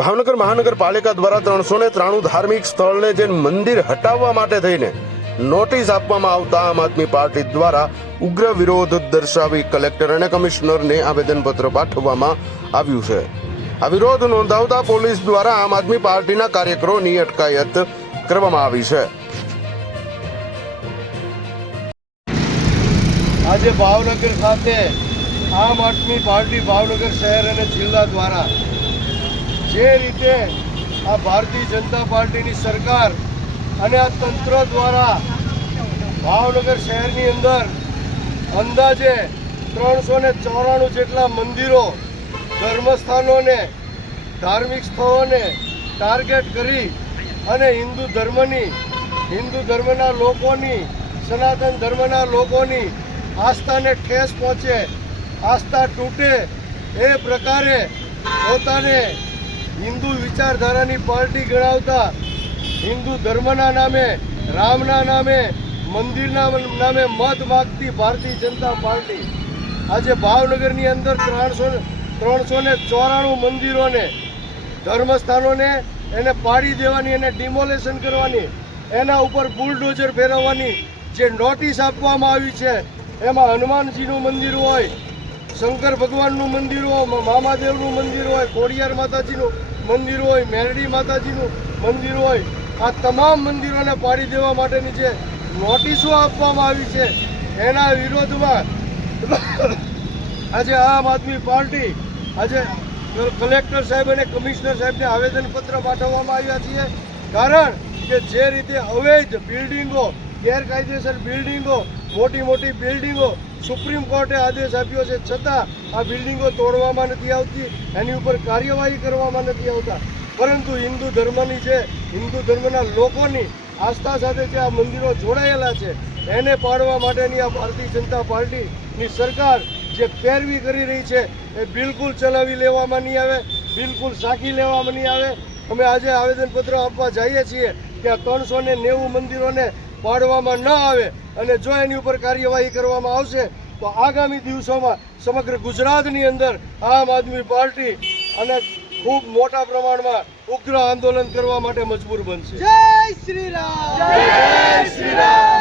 ભાવનગર મહાનગરપાલિકા દ્વારા ત્રણસો ને ત્રાણું ધાર્મિક સ્થળને જે મંદિર હટાવવા માટે થઈને નોટિસ આપવામાં આવતા આમ આદમી પાર્ટી દ્વારા ઉગ્ર વિરોધ દર્શાવી કલેક્ટર અને કમિશનરને આવેદનપત્ર પાઠવવામાં આવ્યું છે. આ વિરોધ નોંધાવતા પોલીસ દ્વારા આમ આદમી પાર્ટીના કાર્યકરોની અટકાયત કરવામાં આવી છે. આજે ભાવનગર ખાતે આમ આદમી પાર્ટી ભાવનગર શહેર અને જિલ્લા દ્વારા જે રીતે આ ભારતીય જનતા પાર્ટીની સરકાર અને આ તંત્ર દ્વારા ભાવનગર શહેરની અંદર અંદાજે ત્રણસો ને ચોરાણું જેટલા મંદિરો, ધર્મસ્થાનોને, ધાર્મિક સ્થળોને ટાર્ગેટ કરી અને હિન્દુ ધર્મની, હિન્દુ ધર્મના લોકોની, સનાતન ધર્મના લોકોની આસ્થાને ઠેસ પહોંચે, આસ્થા તૂટે એ પ્રકારે પોતાને હિન્દુ વિચારધારાની પાર્ટી ગણાવતા હિન્દુ ધર્મના નામે, રામના નામે, મંદિરના નામે મત માગતી ભારતીય જનતા પાર્ટી. આજે ભાવનગરની અંદર ત્રણસો ત્રણસો ને ચોરાણું મંદિરોને, ધર્મસ્થાનોને એને પાડી દેવાની એને ડિમોલેશન કરવાની, એના ઉપર બુલડોઝર ફેરવવાની જે નોટિસ આપવામાં આવી છે, એમાં હનુમાનજીનું મંદિર હોય, શંકર ભગવાનનું મંદિર હોય મામાદેવનું મંદિર હોય, ખોડિયાર માતાજીનું મંદિર હોય, મેરડી માતાજીનું મંદિર હોય, આ તમામ મંદિરોને પાડી દેવા માટેની જે નોટિસો આપવામાં આવી છે, એના વિરોધમાં આજે આમ આદમી પાર્ટી, આજે કલેક્ટર સાહેબ અને કમિશનર સાહેબને આવેદનપત્ર પાઠવવામાં આવ્યા છીએ. કારણ કે જે રીતે અવૈધ બિલ્ડિંગો ગેરકાયદેસર બિલ્ડિંગો, મોટી મોટી બિલ્ડિંગો સુપ્રીમ કોર્ટે આદેશ આપ્યો છે. છતાં આ બિલ્ડિંગો તોડવામાં નથી આવતી, એની ઉપર કાર્યવાહી કરવામાં નથી આવતા. પરંતુ હિન્દુ ધર્મની જે હિન્દુ ધર્મના લોકોની આસ્થા સાથે જે આ મંદિરો જોડાયેલા છે, એને પાડવા માટેની આ ભારતીય જનતા પાર્ટીની સરકાર જે પેરવી કરી રહી છે, એ બિલકુલ ચલાવી લેવામાં નહીં આવે, બિલકુલ સાકી લેવામાં નહીં આવે. અમે આજે આવેદનપત્ર આપવા જઈએ છીએ કે ત્રણસો ને નેવું મંદિરોને પાડવામાં ન આવે અને જો એની ઉપર કાર્યવાહી કરવામાં આવશે, તો આગામી દિવસોમાં સમગ્ર ગુજરાતની અંદર આમ આદમી પાર્ટી અને ખૂબ મોટા પ્રમાણમાં ઉગ્ર આંદોલન કરવા માટે મજબૂર બનશે. જય શ્રી રામ. જય શ્રી રામ.